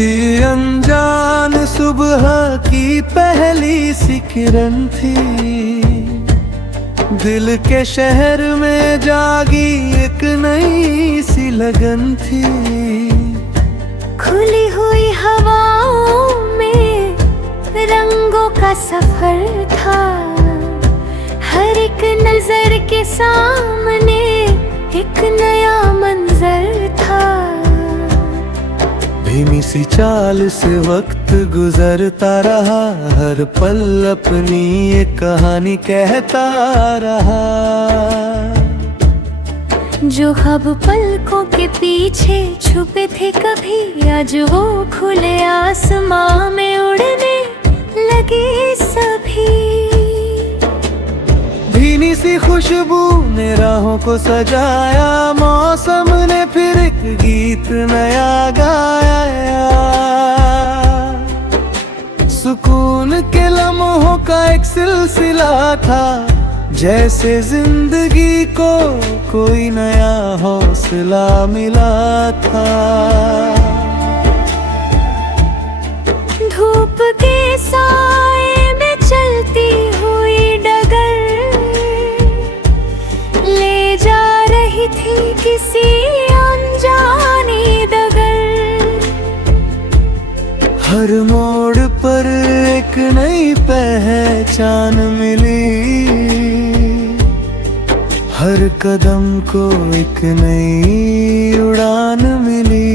सी अनजान सुबह की पहली सी किरण थी, दिल के शहर में जागी एक नई सी लगन थी। खुली हुई हवाओं में रंगों का सफर था, हर एक नजर के सामने एक नया मंजर था। धीमी सी चाल से वक्त गुजरता रहा, हर पल अपनी एक कहानी कहता रहा। जो ख्वाब पलकों के पीछे छुपे थे कभी, आज वो खुले आसमां में उड़ने लगे सभी। भीनी सी खुशबू ने राहों को सजाया, मौसम ने फिर एक गीत नया गाया। सुकून के लम्हों का एक सिलसिला था, जैसे जिंदगी को कोई नया हौसला मिला था। धूप के साए में चलती हुई डगर ले जा रही थी किसी अनजानी डगर। हर मोड़ पर एक नई पहचान मिली, हर कदम को एक नई उड़ान मिली।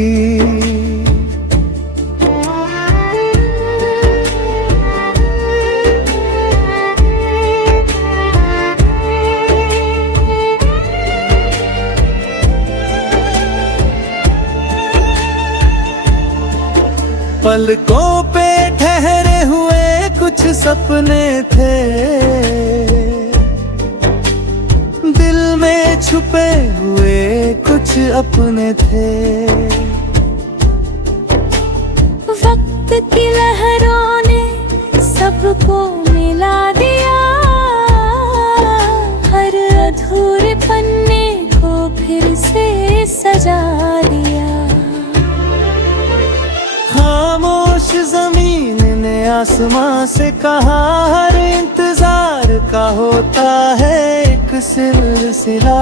पलकों पे ठहरे हुए कुछ सपने थे, दिल में छुपे हुए कुछ अपने थे। वक्त की लहरों ने सबको मिला दिया, हर अधूरे पन्ने को फिर से सजा दिया। खामोश जमीन ने आसमां से कहा, हर इंतजार का होता है एक सिलसिला।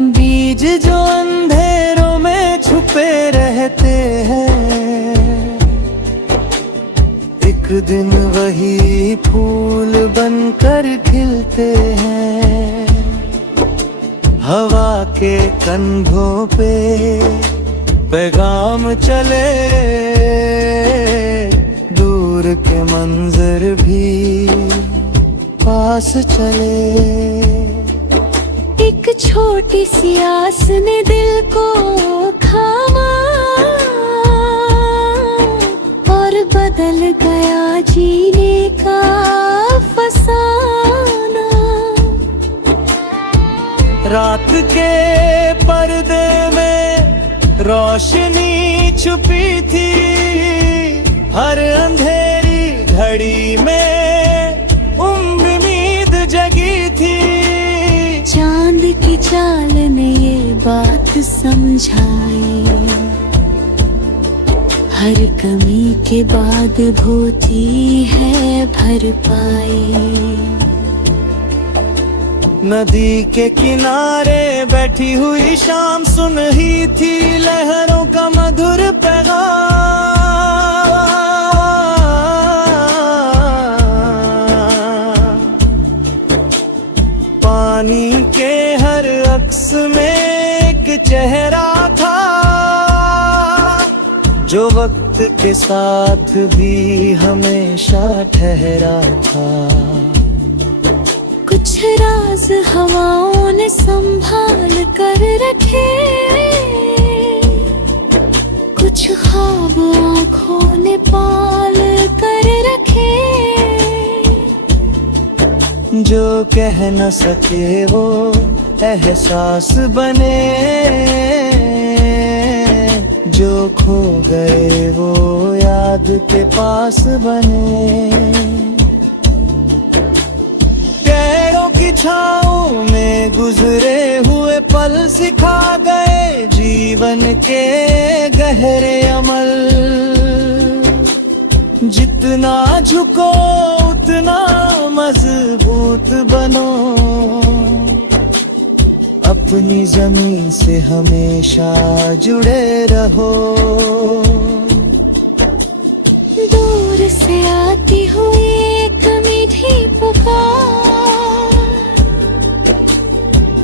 बीज जो अंधेरों में छुपे रहते हैं, एक दिन वही फूल बनकर खिलते हैं। हवा के कंधों पे पैगाम चले, दूर के मंजर भी पास चले। एक छोटी सी आस ने दिल को थामा और बदल गया जीने का फसाना। रात के पर्दे में रोशनी छुपी थी, हर अंधेरी घड़ी में उम्मीद जगी थी। चांद की चाल ने ये बात समझाई, हर कमी के बाद होती है भरपाई। नदी के किनारे बैठी हुई शाम सुन ही थी लहरों का मधुर पैगाम। पानी के हर अक्स में एक चेहरा था, जो वक्त के साथ भी हमेशा ठहरा था। कुछ राज हवाओं ने संभाल कर रखे, कुछ ख्वाब आँखों ने पाल कर रखे। जो कह न सके वो एहसास बने, जो खो गए वो याद के पास बने। परछाओं में गुजरे हुए पल सिखा गए जीवन के गहरे अमल। जितना झुको उतना मजबूत बनो, अपनी जमीन से हमेशा जुड़े रहो। दूर से आती हुई एक मीठी पुकार,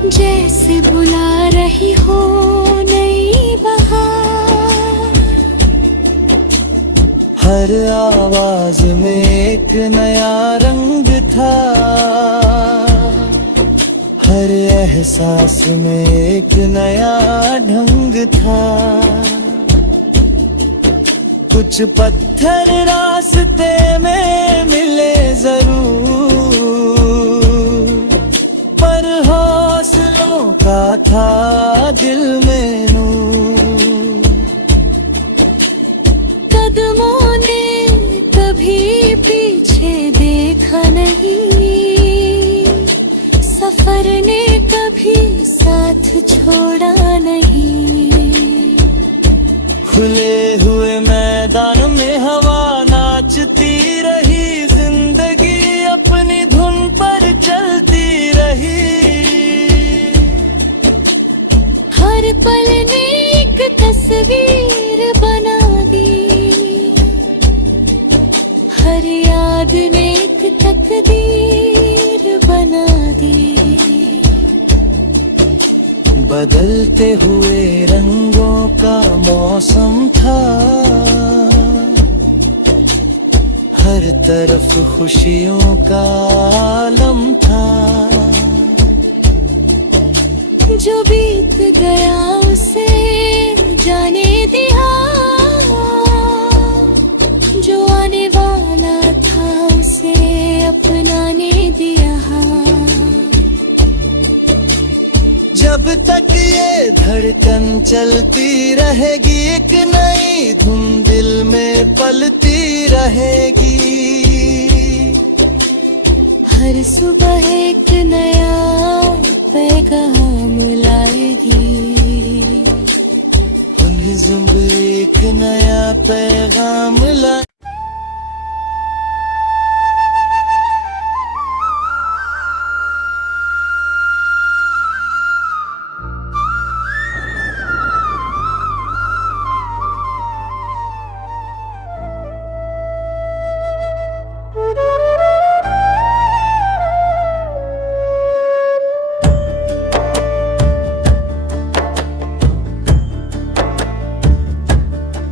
जैसे बुला रही हो नई बहार। हर आवाज में एक नया रंग था, हर एहसास में एक नया ढंग था। कुछ पत्थर रास्ते में मिले जरूर, पर हौसलों का था दिल में नूर। कदमों ने कभी पीछे देखा नहीं, सफर ने कभी साथ छोड़ा नहीं। खुले हुए मैदान में हवा नाचती रही, जिंदगी अपनी धुन पर चलती रही। हर पल ने एक तस्वीर बना दी, हर याद ने एक तकदीर बना दी। बदलते हुए रंगों का मौसम था, हर तरफ खुशियों का आलम था। जो बीत गया उसे जाने दिया, जो आने वाला था उसे अपनाने दिया। जब तक ये धड़कन चलती रहेगी, एक नई धुन दिल में पलती रहेगी। हर सुबह एक नया पैगाम लाएगी, उन्हें ज़ुम्र एक नया पैगाम ला।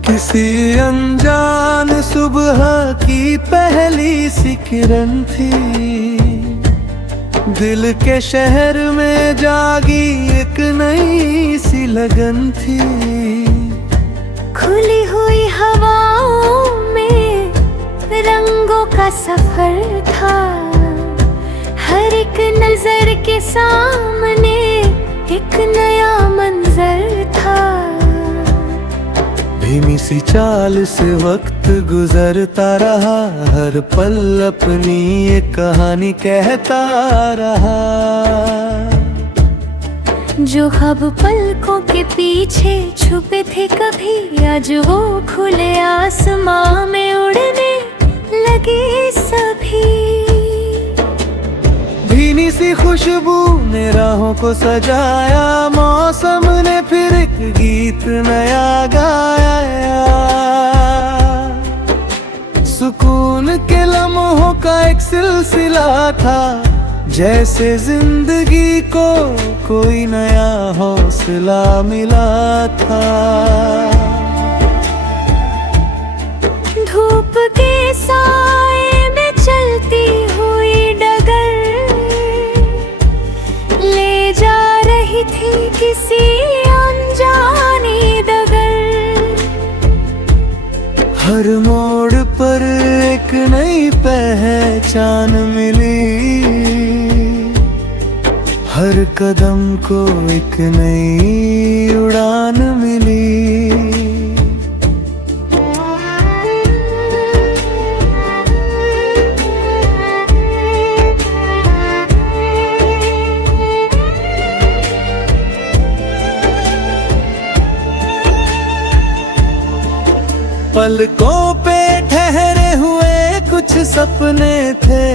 किसी अनजान सुबह की पहली सी किरण थी, दिल के शहर में जागी एक नई सी लगन थी। खुली हुई हवाओं में रंगों का सफर था, हर एक नजर के सामने एक नया मंजर था। धीमी सी चाल से वक्त गुजरता रहा, हर पल अपनी एक कहानी कहता रहा। जो ख्वाब पलकों के पीछे छुपे थे कभी, आज वो खुले आसमां में उड़ने लगे सभी। भीनी सी खुशबू ने राहों को सजाया, मौसम ने फिर एक गीत नया गाया। सुकून के लम्हों का एक सिलसिला था, जैसे जिंदगी को कोई नया हौसला मिला था। धूप के साए में चलती हुई डगर ले जा रही थी किसी अनजानी डगर। हर मोड़ पर एक नई पहचान मिली, हर कदम को एक नई उड़ान मिली। पलकों पे ठहरे हुए कुछ सपने थे,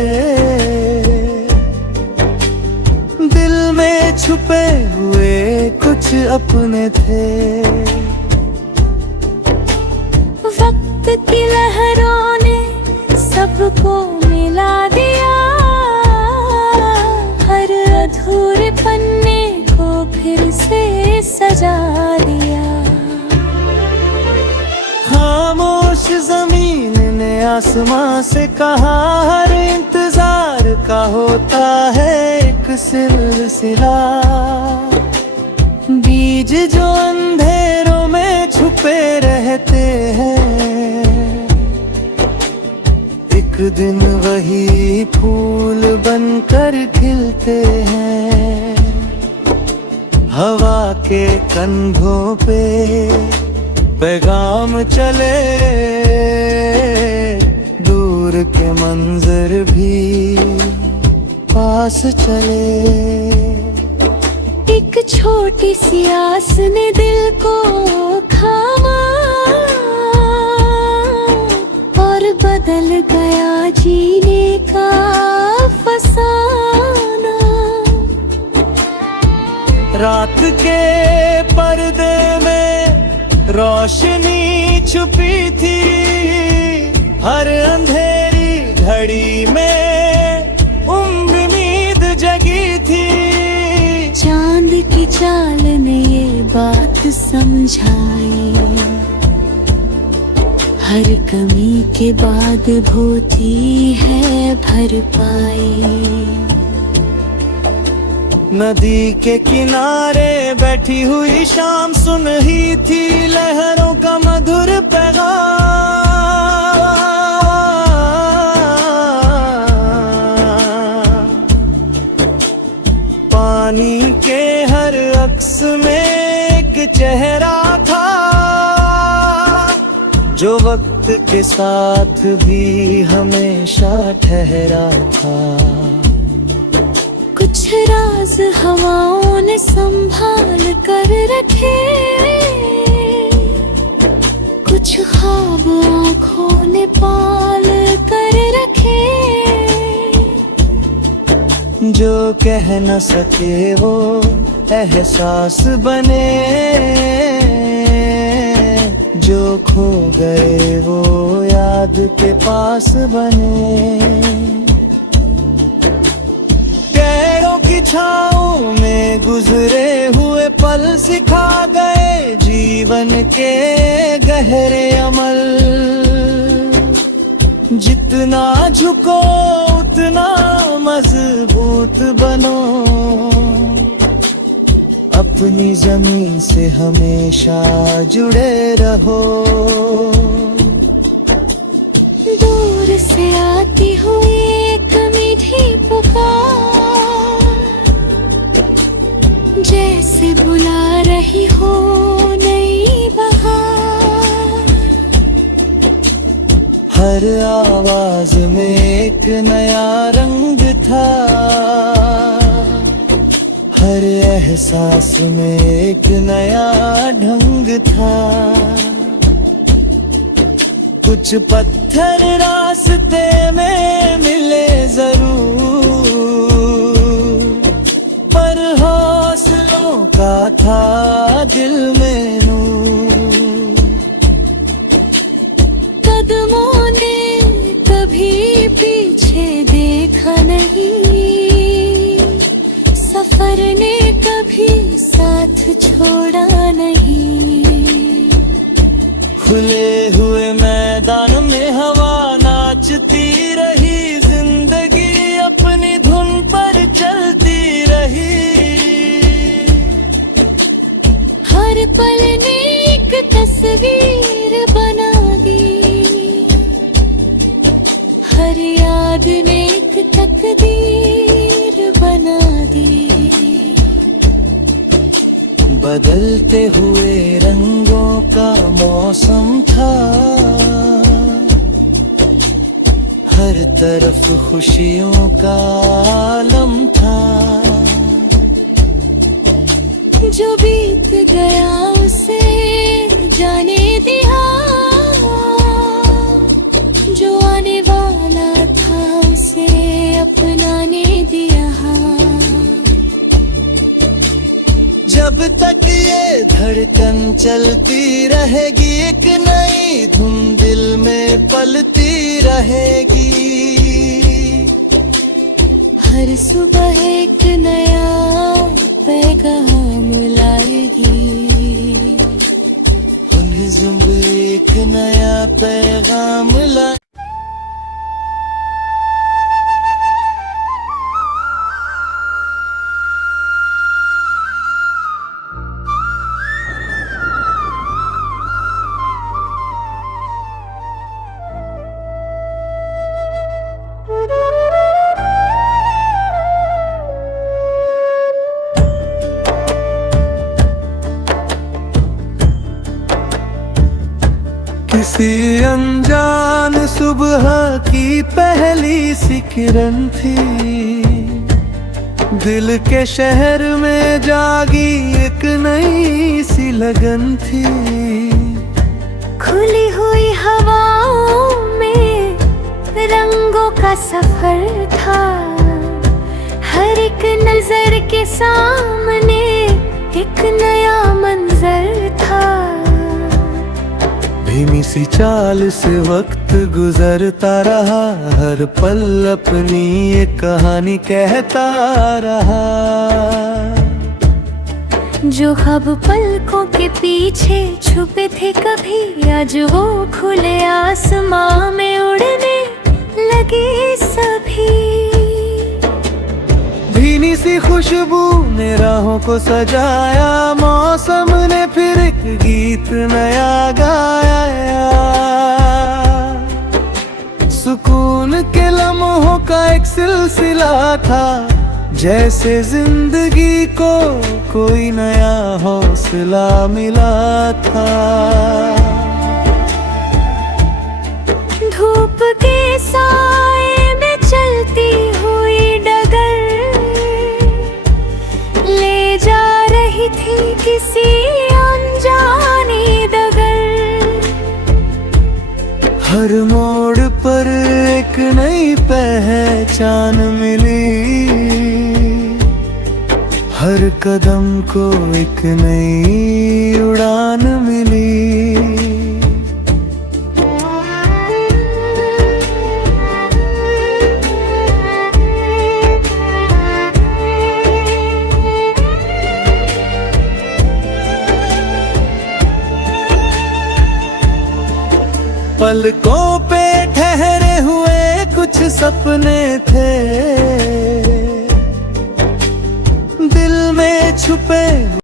दिल में छुपे हुए कुछ अपने थे। वक्त की लहरों ने सबको मिला दिया, हर अधूरे पन्ने को फिर से सजा दिया। खामोश जमीन ने आसमां से कहा, हर इंतजार का होता है एक सिलसिला। बीज जो अंधेरों में छुपे रहते हैं, एक दिन वही फूल बनकर खिलते हैं। हवा के कंधों पे पैगाम चले, दूर के मंजर भी पास चले। एक छोटी सी आस ने दिल को थामा और बदल गया जीने का फसाना। रात के पर्दे में रोशनी छुपी थी, हर अंधेरी घड़ी में उम्मीद जगी थी। चांद की चाल ने ये बात समझाई, हर कमी के बाद होती है भरपाई। नदी के किनारे बैठी हुई शाम सुन ही थी लहरों का मधुर पैगाम। पानी के हर अक्स में एक चेहरा था, जो वक्त के साथ भी हमेशा ठहरा था। कुछ राज हवाओं ने संभाल कर रखे, कुछ ख्वाब आँखों ने पाल कर रखे। जो कह न सके वो एहसास बने, जो खो गए वो याद के पास बने। पेड़ों की छाँव में गुजरे हुए पल सिखा गए जीवन के गहरे अमल। जितना झुको उतना मजबूत बनो, अपनी जमीन से हमेशा जुड़े रहो। दूर से आती हुई एक मीठी पुकार, जैसे बुला रही हो नई बहार। हर आवाज में एक नया रंग था, हर एहसास में एक नया ढंग था। कुछ पत्थर रास्ते में मिले जरूर, पर हौसलों का था दिल में नूर। कदमों ने कभी पीछे देखा नहीं, सफर ने कभी साथ छोड़ा नहीं। खुले हुए मैदान में हवा नाचती रही, जिंदगी अपनी धुन पर चलती रही। हर पल ने एक तस्वीर बना दी, हर याद ने एक तकदीर बना दी। बदलते हुए रंगों का मौसम था, हर तरफ खुशियों का आलम था। जो बीत गया उसे जाने दिया, जाने वाला था उसे अपनाने दिया। जब तक ये धड़कन चलती रहेगी, एक नई धुन दिल में पलती रहेगी। हर सुबह एक नया पैगाम लाएगी, उन्हें जुम्बे एक नया पैगाम ला। किसी अनजान सुबह की पहली सी किरण थी, दिल के शहर में जागी एक नई सी लगन थी। खुली हुई हवाओं में रंगों का सफर था, हर एक नजर के सामने एक नया मंजर था। धीमी सी चाल से वक्त गुजरता रहा, हर पल अपनी एक कहानी कहता रहा। जो ख्वाब पलकों के पीछे छुपे थे कभी, आज वो खुले आसमां में उड़ने लगे सभी। भीनी सी खुशबू ने राहों को सजाया, मौसम ने फिर एक गीत नया गाया। सुकून के लम्हों का एक सिलसिला था, जैसे जिंदगी को कोई नया हौसला मिला था। धूप के साए में चलती हुई डगर ले जा रही थी किसी अनजानी डगर। हर मोड़ पर एक नई पहचान मिली, हर कदम को एक नई उड़ान मिली। पलकों पे ठहरे हुए कुछ सपने थे, दिल में छुपे